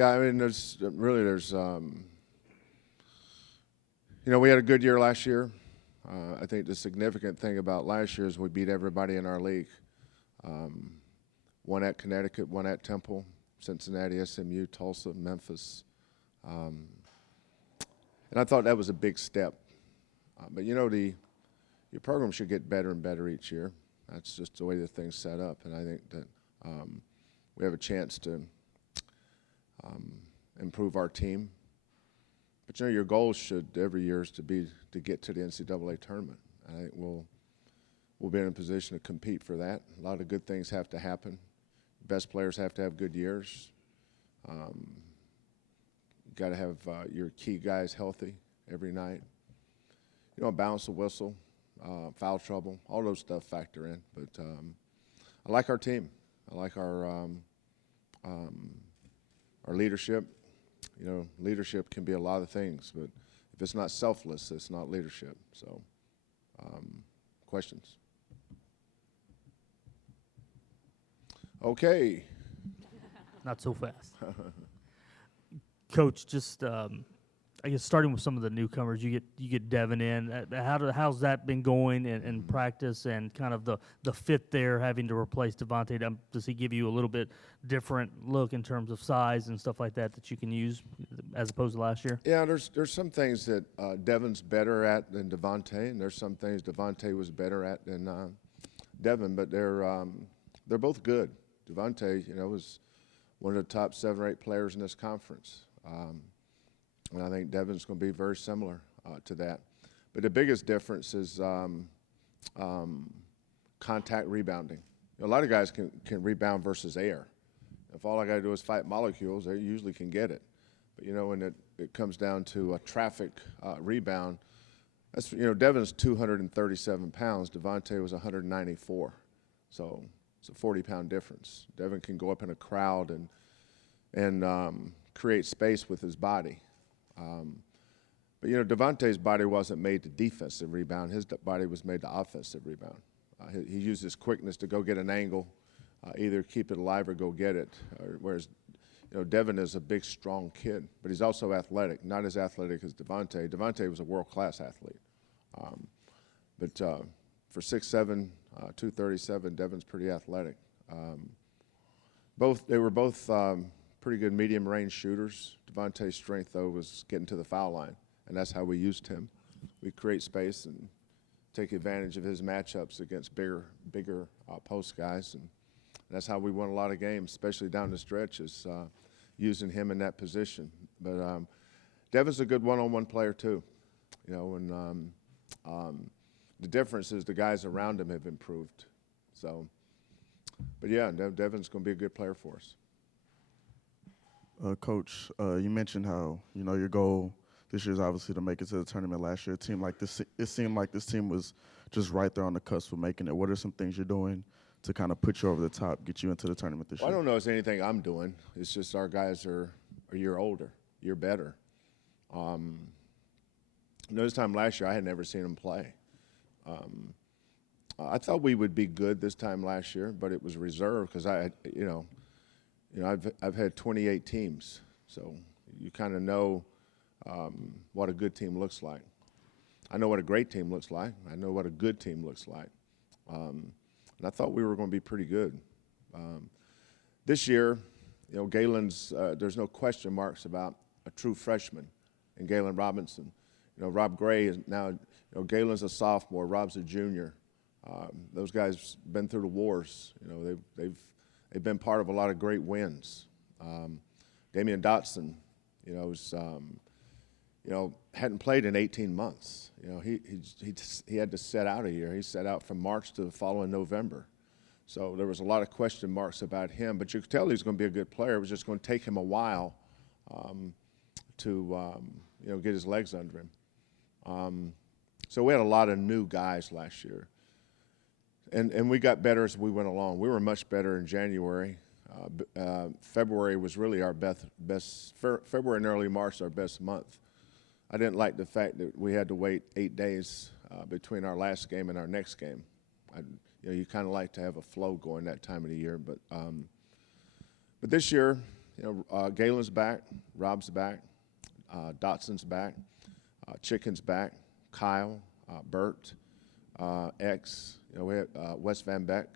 Yeah, I mean, we had a good year last year. I think the significant thing about last year is we beat everybody in our league. One at Connecticut, one at Temple, Cincinnati, SMU, Tulsa, Memphis. And I thought that was a big step. But your program should get better and better each year. That's just the way the thing's set up. And I think that we have a chance to improve our team. But your goal should every year is to get to the NCAA tournament. I think we'll be in a position to compete for that. A lot of good things have to happen. Best players have to have good years. You got to have your key guys healthy every night. Bounce the whistle, foul trouble, all those stuff factor in. But I like our team. I like our leadership. Leadership can be a lot of things, but if it's not selfless, it's not leadership. So, questions? Okay. Not so fast. Coach, just I guess starting with some of the newcomers, you get Devin in. How's that been going in practice and kind of the fit there, having to replace Devontae? Does he give you a little bit different look in terms of size and stuff like that you can use as opposed to last year? Yeah, there's some things that Devin's better at than Devontae, and there's some things Devontae was better at than Devin, but they're both good. Devontae, was one of the top 7 or 8 players in this conference. And I think Devin's going to be very similar to that. But the biggest difference is contact rebounding. A lot of guys can rebound versus air. If all I got to do is fight molecules, they usually can get it. But, when it comes down to a traffic rebound, that's Devin's 237 pounds. Devontae was 194. So it's a 40-pound difference. Devin can go up in a crowd and create space with his body. But Devontae's body wasn't made to defensive rebound. His body was made to offensive rebound. He used his quickness to go get an angle, either keep it alive or go get it. Whereas, Devin is a big, strong kid, but he's also athletic. Not as athletic as Devontae. Devontae was a world-class athlete. But for 6'7", 237, Devin's pretty athletic. They were both pretty good medium-range shooters. Devontae's strength, though, was getting to the foul line, and that's how we used him. We create space and take advantage of his matchups against bigger post guys, and that's how we won a lot of games, especially down the stretch, is using him in that position. But Devin's a good one-on-one player, too. And the difference is the guys around him have improved. So, but yeah, Devin's going to be a good player for us. Coach, you mentioned how your goal this year is obviously to make it to the tournament. Last year, it seemed like this team was just right there on the cusp of making it. What are some things you're doing to kind of put you over the top, get you into the tournament this year? I don't know if it's anything I'm doing. It's just our guys are a year older, year better. This time last year, I had never seen them play. I thought we would be good this time last year, but it was reserved because I've had 28 teams, so you kind of know what a good team looks like. I know what a great team looks like. I know what a good team looks like. And I thought we were going to be pretty good. This year, Galen's, there's no question marks about a true freshman in Galen Robinson. Rob Gray is now, Galen's a sophomore, Rob's a junior. Those guys been through the wars. They've been part of a lot of great wins. Damian Dotson, hadn't played in 18 months. He had to set out a year. He set out from March to the following November. So there was a lot of question marks about him. But you could tell he was going to be a good player. It was just going to take him a while to get his legs under him. So we had a lot of new guys last year. And we got better as we went along. We were much better in January. February was really our best. February and early March our best month. I didn't like the fact that we had to wait 8 days between our last game and our next game. You kind of like to have a flow going that time of the year. But this year, Galen's back, Rob's back, Dotson's back, Chicken's back, Kyle, Bert, X. We had Wes Van Beck.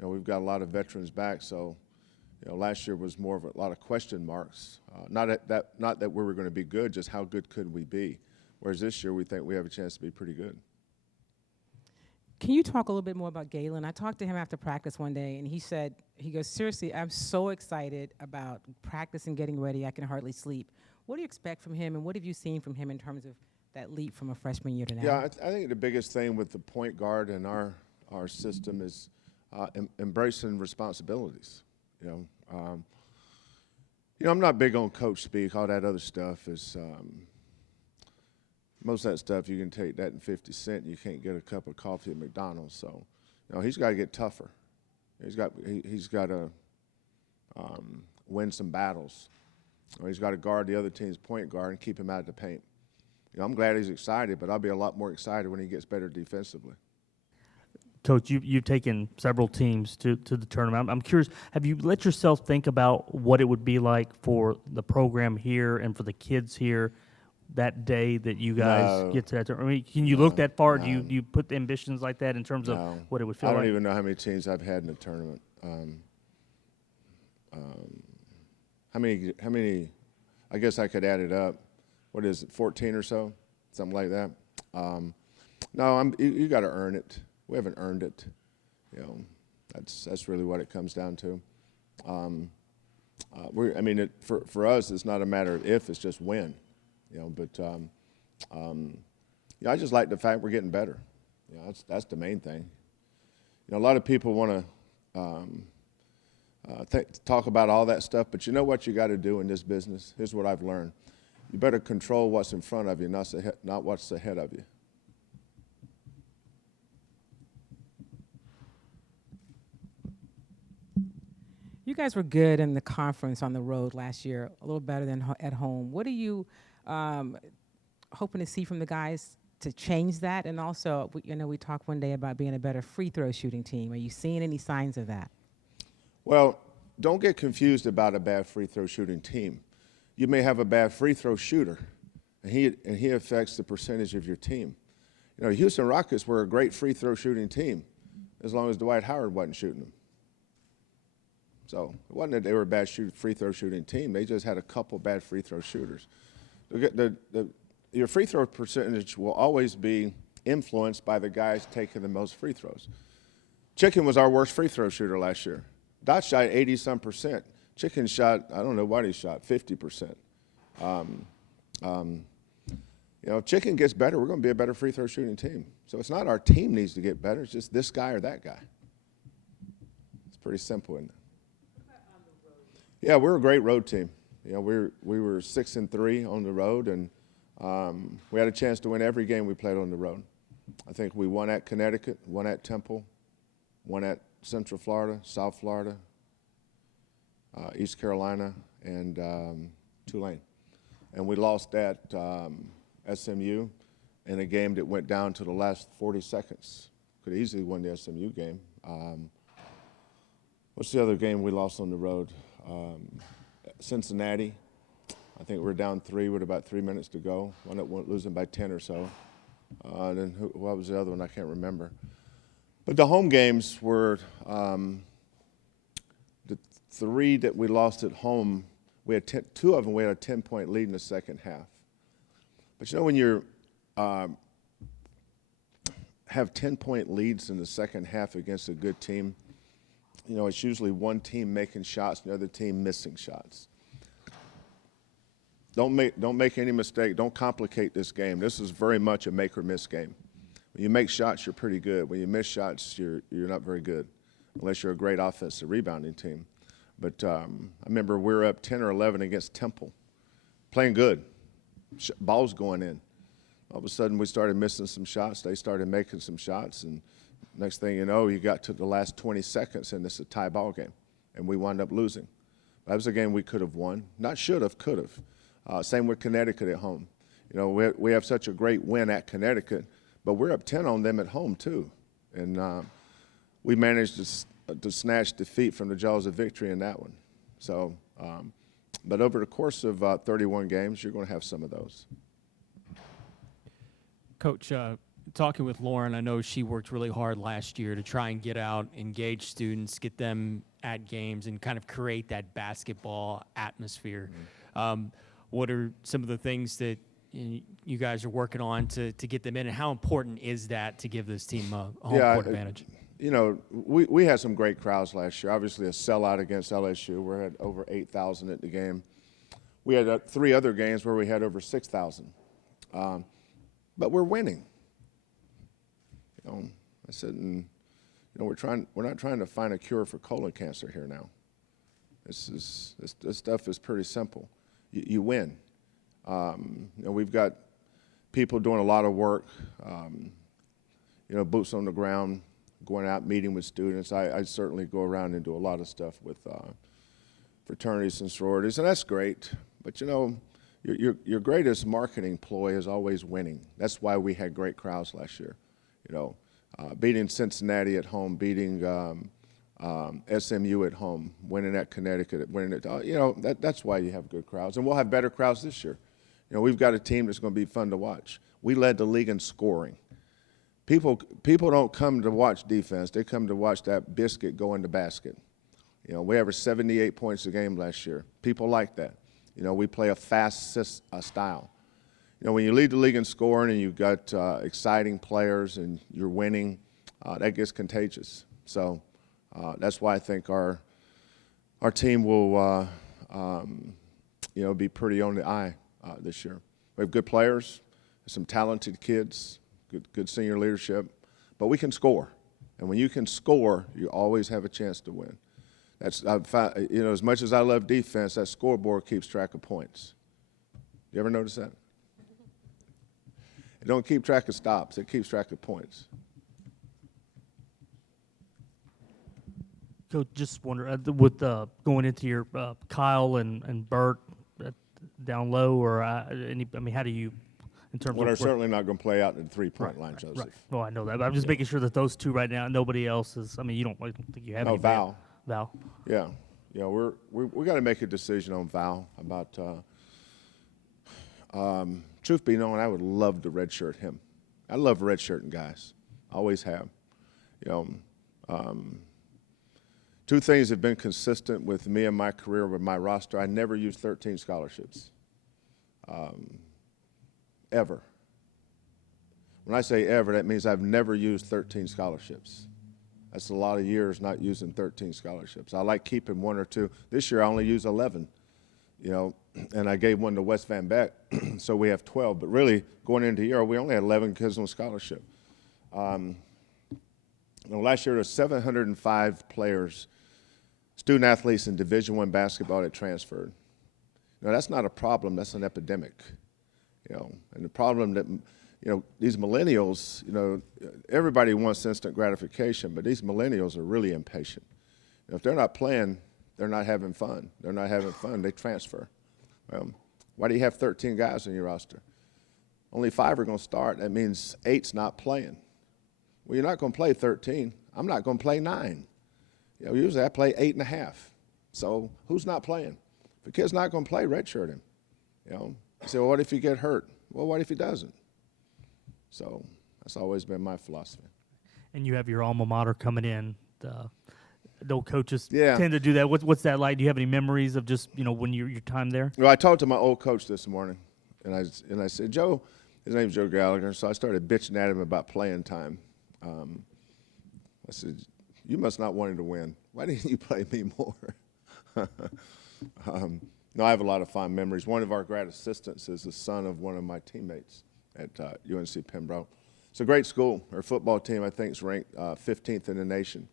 We've got a lot of veterans back. So, last year was more of a lot of question marks. Not that we were going to be good, just how good could we be? Whereas this year we think we have a chance to be pretty good. Can you talk a little bit more about Galen? I talked to him after practice one day, and he goes, seriously, I'm so excited about practice and getting ready, I can hardly sleep. What do you expect from him, and what have you seen from him in terms of that leap from a freshman year to now? Yeah, I think the biggest thing with the point guard in our system is embracing responsibilities. I'm not big on coach speak. All that other stuff is most of that stuff you can take that in 50 cents. You can't get a cup of coffee at McDonald's. So, he's got to get tougher. He's got to win some battles. He's got to guard the other team's point guard and keep him out of the paint. I'm glad he's excited, but I'll be a lot more excited when he gets better defensively. Coach, you've taken several teams to the tournament. I'm curious, have you let yourself think about what it would be like for the program here and for the kids here that day that you guys get to that tournament? I mean, can you look that far? Do you put ambitions like that in terms of what it would feel like? I don't even know how many teams I've had in the tournament. How many? I guess I could add it up. What is it, 14 or so? Something like that. No, you got to earn it. We haven't earned it. That's really what it comes down to. For us, it's not a matter of if, it's just when. I just like the fact we're getting better. That's the main thing. A lot of people want to talk about all that stuff, but you know what you got to do in this business? Here's what I've learned. You better control what's in front of you, not what's ahead of you. You guys were good in the conference on the road last year, a little better than at home. What are you hoping to see from the guys to change that? And also, we talked one day about being a better free throw shooting team. Are you seeing any signs of that? Well, don't get confused about a bad free throw shooting team. You may have a bad free throw shooter, and he affects the percentage of your team. Houston Rockets were a great free throw shooting team as long as Dwight Howard wasn't shooting them. So it wasn't that they were a bad free throw shooting team. They just had a couple bad free throw shooters. Your free throw percentage will always be influenced by the guys taking the most free throws. Chicken was our worst free throw shooter last year. Dot shot 80-some%. Chicken shot, I don't know what he shot, 50%. If Chicken gets better, we're going to be a better free throw shooting team. So it's not our team needs to get better. It's just this guy or that guy. It's pretty simple, isn't it? Yeah, we're a great road team. We were 6-3 on the road, and we had a chance to win every game we played on the road. I think we won at Connecticut, won at Temple, won at Central Florida, South Florida, East Carolina, and Tulane. And we lost at SMU in a game that went down to the last 40 seconds. Could easily win the SMU game. What's the other game we lost on the road? Cincinnati. I think we're down 3 with about 3 minutes to go. Wound up losing by 10 or so. Then what was the other one? I can't remember. But the home games were the 3 that we lost at home. We had 2 of them. We had a 10-point lead in the second half. But when you have 10-point leads in the second half against a good team, it's usually one team making shots and the other team missing shots. Don't make any mistake. Don't complicate this game. This is very much a make or miss game. When you make shots, you're pretty good. When you miss shots, you're not very good, unless you're a great offensive rebounding team. But I remember we were up 10 or 11 against Temple, playing good. Balls going in. All of a sudden, we started missing some shots. They started making some shots, and next thing you know, you got to the last 20 seconds, and it's a tie ball game, and we wound up losing. That was a game we could have won. Not should have, could have. Same with Connecticut at home. We have such a great win at Connecticut, but we're up 10 on them at home too, and we managed to snatch defeat from the jaws of victory in that one. So But over the course of 31 games, you're going to have some of those. Coach, talking with Lauren, I know she worked really hard last year to try and get out, engage students, get them at games, and kind of create that basketball atmosphere. What are some of the things that you guys are working on to get them in, and how important is that to give this team a home court advantage? You know, we had some great crowds last year. Obviously, a sellout against LSU. We had over 8,000 at the game. We had 3 other games where we had over 6,000. But we're winning. You know, I said, and, you know, we're not trying to find a cure for colon cancer here now. This stuff is pretty simple. You win. You know, we've got people doing a lot of work. You know, boots on the ground, going out meeting with students. I certainly go around and do a lot of stuff with fraternities and sororities, and that's great. But you know, your greatest marketing ploy is always winning. That's why we had great crowds last year. You know, beating Cincinnati at home, beating SMU at home, winning at Connecticut, winning at, you know, that's why you have good crowds. And we'll have better crowds this year. You know, we've got a team that's going to be fun to watch. We led the league in scoring. People don't come to watch defense. They come to watch that biscuit go in the basket. You know, we averaged 78 points a game last year. People like that. You know, we play a fast style. You know, when you lead the league in scoring and you've got exciting players and you're winning, that gets contagious. So that's why I think our team will, you know, be pretty on the eye this year. We have good players, some talented kids, good senior leadership, but we can score. And when you can score, you always have a chance to win. I've found, you know, as much as I love defense, that scoreboard keeps track of points. You ever notice that? It don't keep track of stops. It keeps track of points. Coach, just wonder, with going into your Kyle and Bert down low, or I mean, how do you, in terms Well, they're of certainly not going to play out in the three-point line, Joseph. Right. Well, I know that, but I'm just making sure that those two right now, nobody else is. I mean, I don't think you have No, any. Val. Val. Yeah, you know, we got to make a decision on Val about. Truth be known, I would love to redshirt him. I love redshirting guys. Always have. You know, 2 things have been consistent with me and my career with my roster. I never used 13 scholarships. Ever. When I say ever, that means I've never used 13 scholarships. That's a lot of years not using 13 scholarships. I like keeping 1 or 2. This year I only used 11, you know, and I gave 1 to West Van Beck, so we have 12. But really, going into the year, we only had 11 kids on scholarship. You know, last year there were 705 players, student athletes in Division I basketball that transferred. Now that's not a problem, that's an epidemic. You know, and the problem that, you know, these millennials, you know, everybody wants instant gratification, but these millennials are really impatient. You know, if they're not playing, they're not having fun. They're not having fun, they transfer. Why do you have 13 guys on your roster? Only 5 are going to start. That means 8's not playing. Well, you're not going to play 13. I'm not going to play 9. You know, usually I play 8.5. So who's not playing? If a kid's not going to play, redshirt him. You know, you say, well, what if he get hurt? Well, what if he doesn't? So that's always been my philosophy. And you have your alma mater coming in. No coaches Yeah. tend to do that. What's that like? Do you have any memories of just, you know, when your time there? Well, I talked to my old coach this morning, and I said, Joe, his name's Joe Gallagher, so I started bitching at him about playing time. I said, you must not want him to win. Why didn't you play me more? No, I have a lot of fond memories. One of our grad assistants is the son of one of my teammates at UNC Pembroke. It's a great school. Our football team, I think, is ranked 15th in the nation.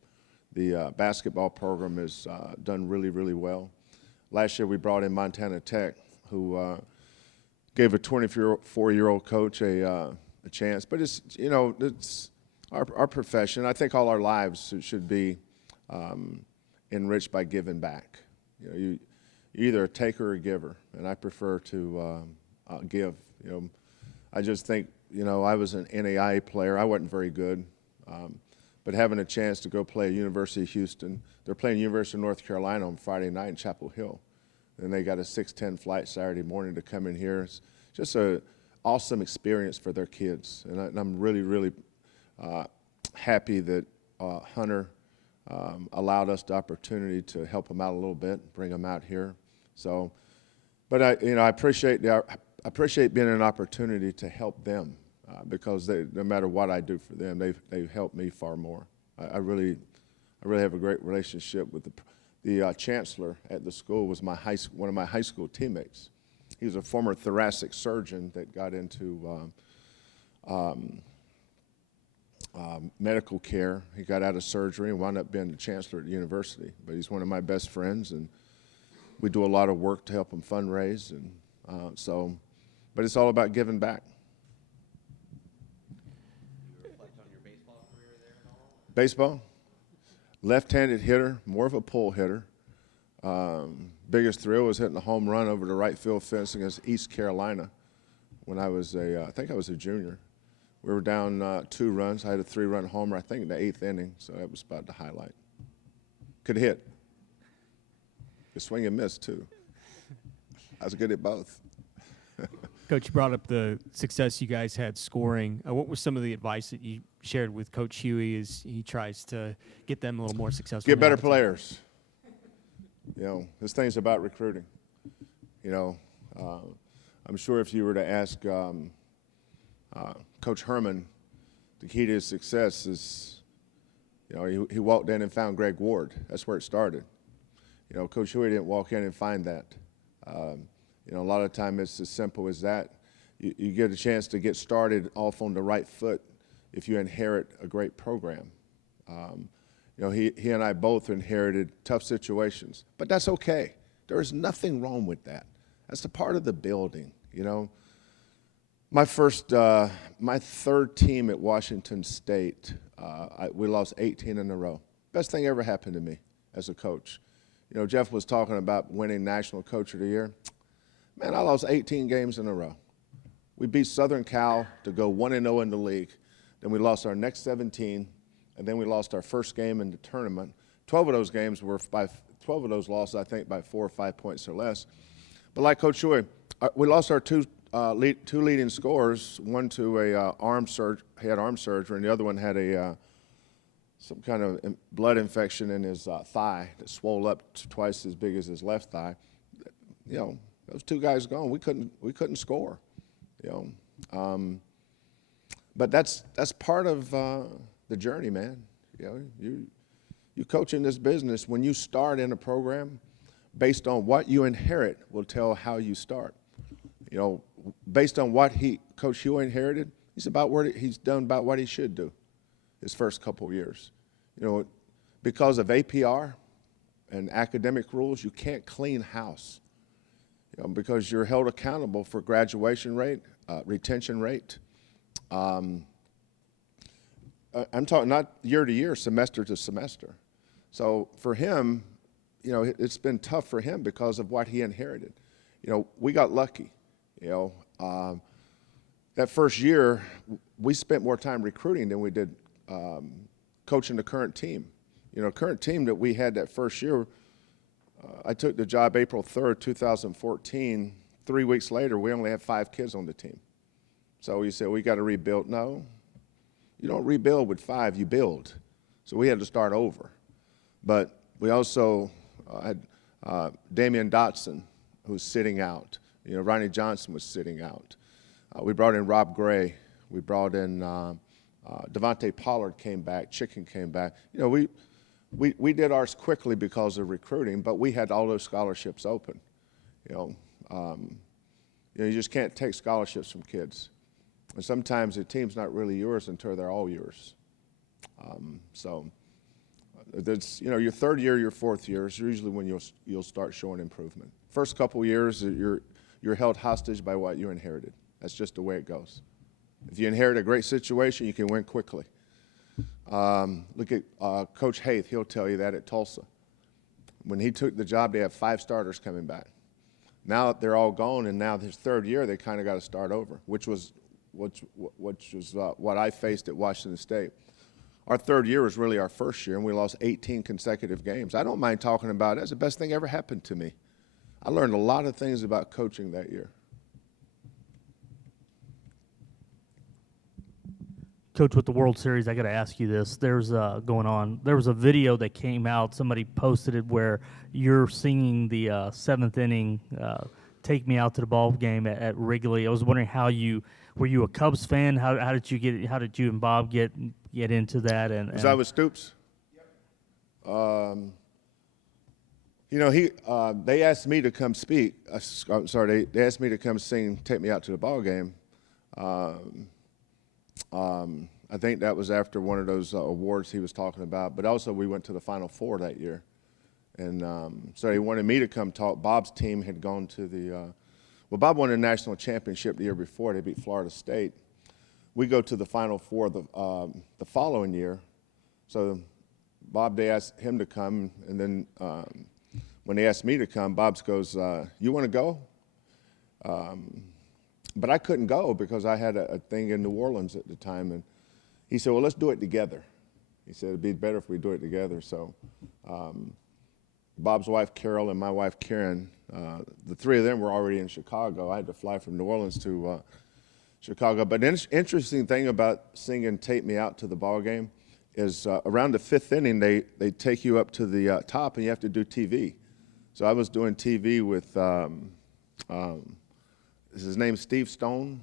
The basketball program has done really, really well. Last year we brought in Montana Tech, who gave a 24-year-old coach a chance. But it's, you know, it's our profession. I think all our lives should be enriched by giving back. You know, you're either a taker or a giver, and I prefer to give. You know, I just think, you know, I was an NAIA player. I wasn't very good. But having a chance to go play at University of Houston, they're playing University of North Carolina on Friday night in Chapel Hill. Then they got a 6:10 flight Saturday morning to come in here. It's just a awesome experience for their kids, and I'm really, really happy that Hunter allowed us the opportunity to help them out a little bit, bring them out here. So, but I appreciate being an opportunity to help them because no matter what I do for them, they've helped me far more. I really have a great relationship with the chancellor at the school. Was one of my high school teammates. He was a former thoracic surgeon that got into medical care. He got out of surgery and wound up being the chancellor at the university. But he's one of my best friends, and we do a lot of work to help him fundraise. And but it's all about giving back. Baseball, left-handed hitter, more of a pull hitter. Biggest thrill was hitting a home run over the right field fence against East Carolina when I was I think I was a junior. We were down 2 runs. I had a 3-run homer, I think, in the 8th inning, so that was about the highlight. Could hit. Could swing and miss, too. I was good at both. Coach, you brought up the success you guys had scoring. What was some of the advice that you shared with Coach Huey as he tries to get them a little more successful? Get better players. This thing's about recruiting. I'm sure if you were to ask Coach Herman, the key to his success is, he walked in and found Greg Ward. That's where it started. Coach Huey didn't walk in and find that. A lot of time it's as simple as that. You get a chance to get started off on the right foot if you inherit a great program. He and I both inherited tough situations, but that's okay. There is nothing wrong with that. That's a part of the building, My third team at Washington State, we lost 18 in a row. Best thing ever happened to me as a coach. Jeff was talking about winning National Coach of the Year. Man, I lost 18 games in a row. We beat Southern Cal to go 1-0 in the league. Then we lost our next 17, and then we lost our first game in the tournament. 12 of those games were 12 of those losses, I think, by 4 or 5 points or less. But like Coach Huey, we lost our two leading scorers. One to he had arm surgery, and the other one had some kind of blood infection in his thigh that swelled up to twice as big as his left thigh. Those 2 guys gone. We couldn't score. But that's part of the journey, man. You coach in this business. When you start in a program, based on what you inherit, will tell how you start. Based on what Coach Huey inherited, he's done about what he should do his first couple of years. Because of APR and academic rules, you can't clean house. Because you're held accountable for graduation rate, retention rate. I'm talking not year to year, semester to semester. So for him, it's been tough for him because of what he inherited. We got lucky. That first year, we spent more time recruiting than we did coaching the current team. Current team that we had that first year, I took the job April 3rd, 2014. 3 weeks later, we only had 5 kids on the team. So you say, we got to rebuild. No, you don't rebuild with 5, you build. So we had to start over. But we also had Damian Dotson, who's sitting out. Ronnie Johnson was sitting out. We brought in Rob Gray. We brought in Devontae Pollard came back. Chicken came back. We did ours quickly because of recruiting, but we had all those scholarships open. You just can't take scholarships from kids. And sometimes the team's not really yours until they're all yours. That's your third year, your fourth year is usually when you'll start showing improvement. First couple years, you're held hostage by what you inherited. That's just the way it goes. If you inherit a great situation, you can win quickly. Look at Coach Haith. He'll tell you that at Tulsa. When he took the job, they had 5 starters coming back. Now they're all gone, and now his third year, they kind of got to start over, which was what I faced at Washington State. Our third year was really our first year, and we lost 18 consecutive games. I don't mind talking about it. That's the best thing ever happened to me. I learned a lot of things about coaching that year. Coach, with the World Series, I got to ask you this. There's going on. There was a video that came out. Somebody posted it where you're singing the seventh inning, "Take Me Out to the Ball Game" at Wrigley. I was wondering how you were you a Cubs fan? How did you get? How did you and Bob get into that? Was I with Stoops? You know, they asked me to come speak. I'm sorry, they asked me to come sing "Take Me Out to the Ball Game." I think that was after one of those awards he was talking about. But also, we went to the Final Four that year, and so he wanted me to come talk. Bob's team had gone to the well, Bob won a national championship the year before. They beat Florida State. We go to the Final Four the following year. So Bob, they asked him to come, and then when they asked me to come, Bob's goes, "You want to go?" But I couldn't go because I had a thing in New Orleans at the time, and he said, "Well, let's do it together." He said, "It'd be better if we do it together." So Bob's wife, Carol, and my wife, Karen, the three of them were already in Chicago. I had to fly from New Orleans to Chicago. But the interesting thing about singing "Take Me Out to the Ball Game" is around the fifth inning, they take you up to the top, and you have to do TV. So I was doing TV with, is his name Steve Stone?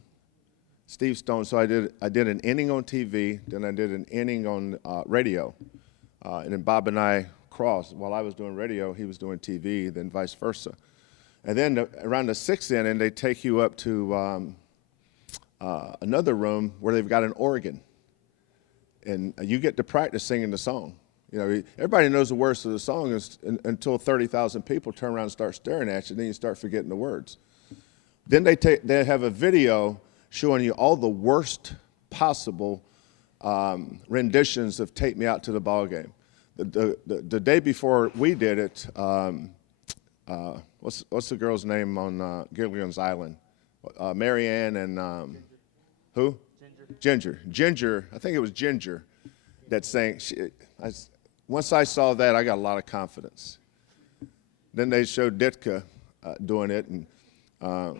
Steve Stone. So I did an inning on TV, then I did an inning on radio. And then Bob and I crossed. While I was doing radio, he was doing TV, then vice versa. And then around the sixth inning, they take you up to another room where they've got an organ. And you get to practice singing the song. You know, everybody knows the words of the song until 30,000 people turn around and start staring at you, then you start forgetting the words. Then they have a video showing you all the worst possible renditions of "Take Me Out to the Ball Game." The day before we did it, what's the girl's name on Gilligan's Island? Marianne and who? Ginger. I think it was Ginger that sang. Once I saw that, I got a lot of confidence. Then they showed Ditka doing it, and of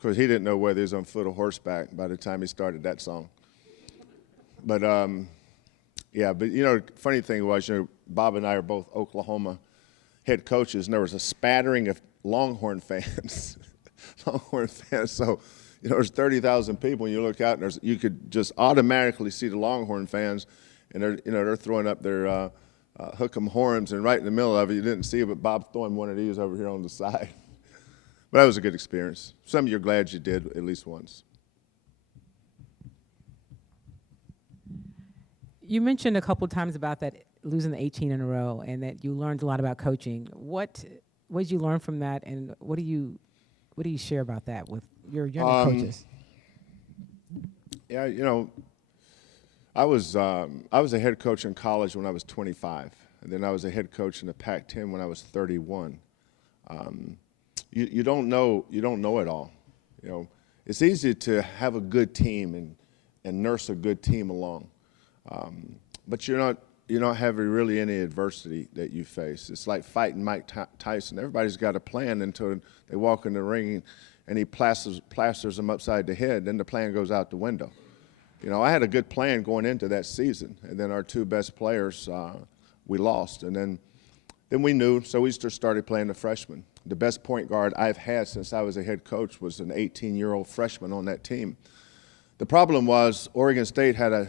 course, he didn't know whether he was on foot or horseback by the time he started that song. But yeah, but you know, funny thing was, you know, Bob and I are both Oklahoma head coaches, and there was a spattering of Longhorn fans. Longhorn fans. So, you know, there's 30,000 people, and you look out, and you could just automatically see the Longhorn fans, and they're throwing up their hook 'em horns, and right in the middle of it, you didn't see it, but Bob's throwing one of these over here on the side. But that was a good experience. Some of you are glad you did at least once. You mentioned a couple of times about that losing the 18 in a row, and that you learned a lot about coaching. What did you learn from that, and what do you share about that with your younger coaches? Yeah, you know, I was a head coach in college when I was 25, and then I was a head coach in the Pac-10 when I was 31. You don't know it all. You know, it's easy to have a good team and nurse a good team along, but you don't have really any adversity that you face. It's like fighting Mike Tyson. Everybody's got a plan until they walk in the ring and he plasters them upside the head. Then the plan goes out the window. You know, I had a good plan going into that season, and then our two best players we lost, and then we knew, so we just started playing the freshmen. The best point guard I've had since I was a head coach was an 18-year-old freshman on that team. The problem was Oregon State had a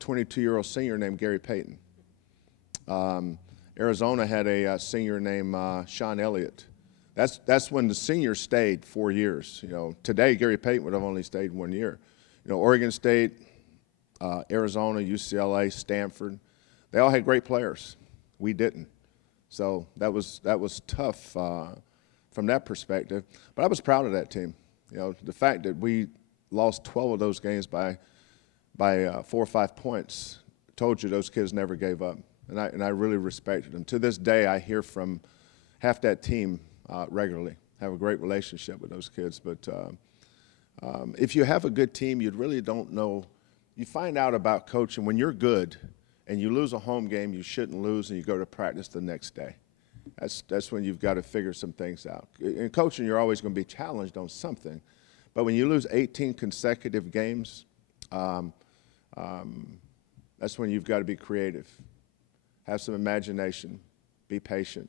22-year-old senior named Gary Payton. Arizona had a senior named Sean Elliott. That's when the seniors stayed 4 years. You know, today Gary Payton would have only stayed 1 year. You know, Oregon State, Arizona, UCLA, Stanford, they all had great players. We didn't. So that was tough from that perspective. But I was proud of that team. You know, the fact that we lost 12 of those games by 4 or 5 points told you those kids never gave up. And I really respected them. To this day, I hear from half that team regularly. I have a great relationship with those kids. But if you have a good team, you really don't know. You find out about coaching when you're good and you lose a home game you shouldn't lose, and you go to practice the next day. that's when you've got to figure some things out. In coaching, you're always going to be challenged on something, but when you lose 18 consecutive games, that's when you've got to be creative, have some imagination, be patient.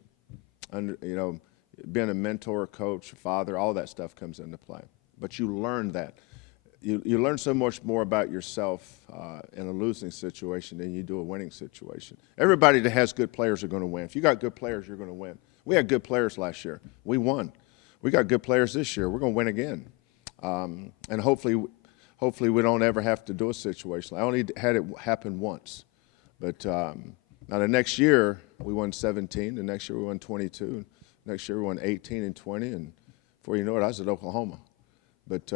Being a mentor, a coach, a father, all that stuff comes into play. But you learn that. You learn so much more about yourself in a losing situation than you do a winning situation. Everybody that has good players are going to win. If you got good players, you're going to win. We had good players last year. We won. We got good players this year. We're going to win again. And hopefully we don't ever have to do a situation. I only had it happen once. But now the next year, we won 17. The next year, we won 22. Next year, we won 18 and 20. And before you know it, I was at Oklahoma. But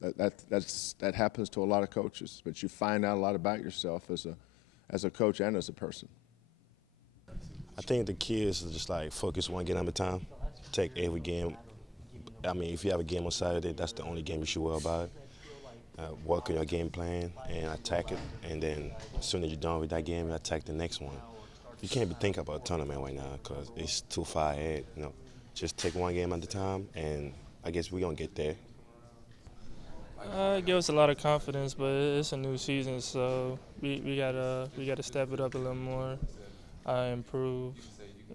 that happens to a lot of coaches. But you find out a lot about yourself as a coach and as a person. I think the key is to just like focus one game at a time. Take every game. I mean, if you have a game on Saturday, that's the only game you should worry about. Work on your game plan and attack it. And then as soon as you're done with that game, you attack the next one. You can't be thinking about a tournament right now because it's too far ahead. Just take one game at a time, and I guess we're going to get there. It gives us a lot of confidence, but it's a new season, so we gotta step it up a little more, improve.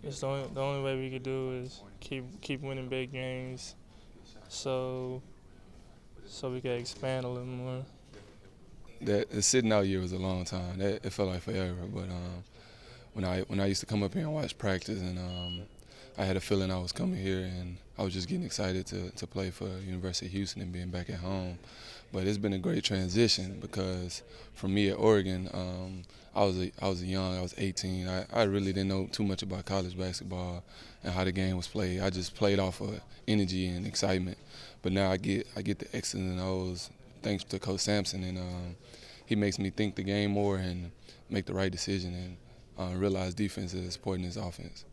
It's the only way we could do is keep winning big games, so we can expand a little more. The sitting out year was a long time. It felt like forever, but when I used to come up here and watch practice, and I had a feeling I was coming here, and I was just getting excited to play for University of Houston and being back at home. But it's been a great transition because for me at Oregon, I was 18. I really didn't know too much about college basketball and how the game was played. I just played off of energy and excitement. But now I get the X's and O's thanks to Coach Sampson, and he makes me think the game more and make the right decision and realize defense is as important as offense.